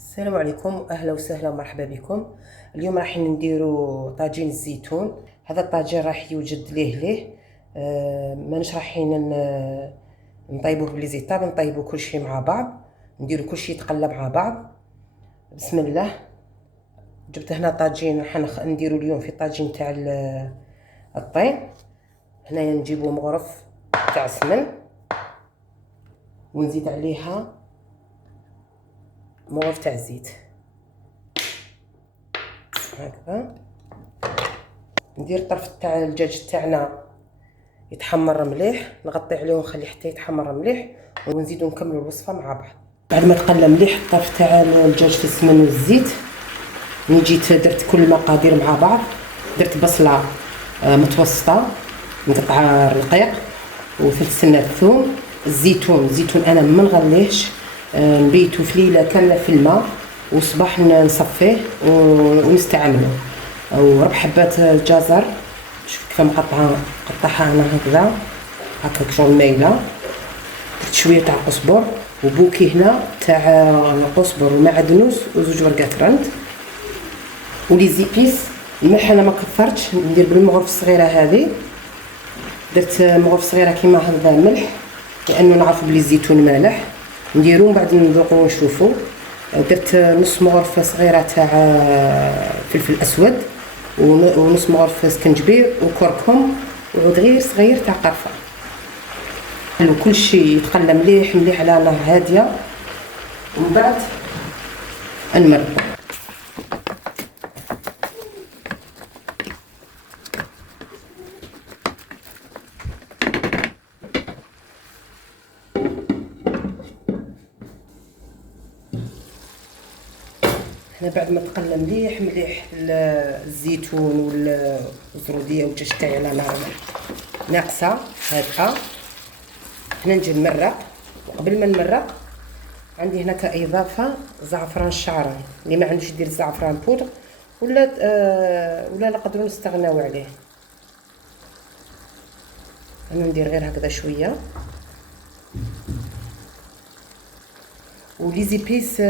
السلام عليكم، اهلا وسهلا ومرحبا بكم. اليوم راح نديرو طاجين الزيتون. هذا الطاجين راح يوجد ليه ماناش رايحين نطيبوه بلي زيطاب، نطيبو كل شيء مع بعض، نديرو كل شيء يتقلب مع بعض. بسم الله. جبت هنا طاجين، راح نديرو اليوم في طاجين تاع الطين. هنايا نجيبو مغرف تاع سمن ونزيد عليها مغرف تاع زيت هكذا. ندير الطرف تاع الدجاج تاعنا يتحمر مليح، نغطي عليه ونخليه حتى يتحمر مليح ونزيدو نكملو الوصفه مع بعض. بعد ما تقلى مليح الطرف تاع الدجاج في السمن والزيت، جيت درت كل المقادير مع بعض. درت بصله متوسطه مقطعه رقيق، وثلث سنه ثوم. الزيتون انا ما نغليهش، نبيتو في ليله كامله في الماء وصباح نصفيه ونستعمله. وربع حبات جزر، شوف كيف مقطعها انا هكذا هكا شغل مايله. درت شويه تاع قزبر وبوكي هنا تاع قزبر ومعدنوس وزوج ورقات رند ولي زيبيس. الملح انا ما كثرتش، ندير بالمغرف الصغيره هذه. درت مغرف صغيره كيما هذا ملح لانه نعرف بلي الزيتون مالح، نديرو من بعد نذوقو ونشوفو. درت نص مغرفه صغيره تاع فلفل اسود ونص مغرفه سكنجبير وكركم وعود غير صغير تاع قرفه. كل شيء يتقلى مليح مليح على نار هاديه، ومن بعد نمر. هنا بعد ما تقلى مليح مليح الزيتون والزروديه والدجاج تاعي على نار ناقصه هادئه، هنا نجي نمرق. وقبل ما نمرق عندي هنا كاضافه زعفران الشعران، اللي ما عندوش يدير الزعفران بودر ولا نقدروا نستغناو عليه. انا ندير غير هكذا شويه. ولي زيبيس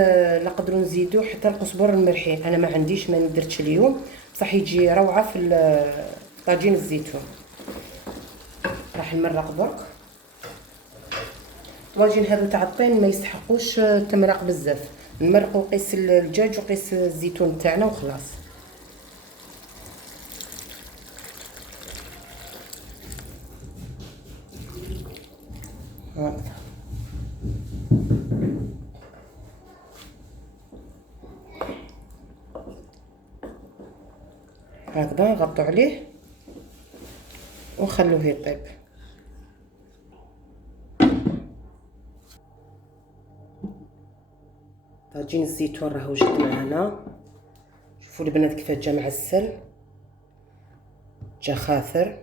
نقدروا نزيدوا حتى القزبر المرحين، انا ما عنديش، ما درتش اليوم، بصح يجي روعه في طاجين الزيتون. راح نمرق برك. الطواجين هذو تاع الطين ما يستحقوش تمرق بزاف، نمرقوا قيس الدجاج وقيس الزيتون تاعنا وخلاص. هكذا نغطوا عليه ونخلوه يطيب. طاجين الزيتون راه وجد معنا. شوفوا البنات كيف جا معسل، جا خاثر.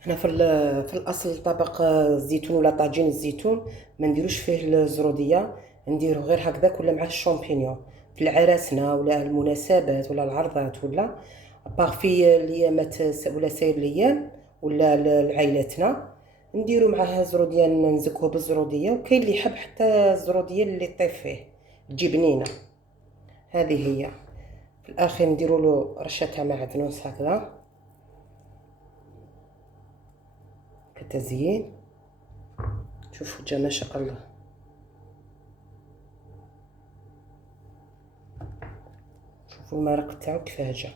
حنا في الاصل طبق الزيتون ولا طاجين الزيتون ما نديروش فيه الزروديه، نديرو غير هكذا ولا مع الشامبينيون في العراسنا ولا المناسبات ولا العرضات ولا باغ في الايامات ولا ساير الايام ولا لعائلاتنا نديرو معها زروديه، نزكوه بالزروديه. وكاين اللي يحب حتى الزروديه اللي طيب فيه تجي بنينه. هذه هي. في الاخير نديرو له رشه تاع معدنوس هكذا كتزيين. شوفوا جا ما شاء الله. شوفوا المرق تاعو كيفاه جا.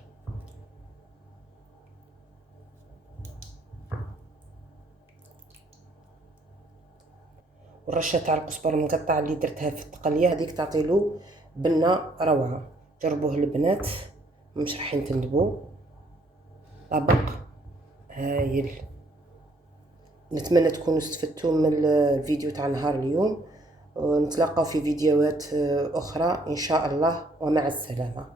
والرشه تاع القزبر المقطع اللي درتها في التقليه هذيك تعطيلو بنه روعه. جربوه البنات، مش راح تندبوا. طبق هايل. نتمنى تكونوا استفدتوا من الفيديو تاع نهار اليوم، ونتلاقاو في فيديوهات اخرى ان شاء الله، ومع السلامه.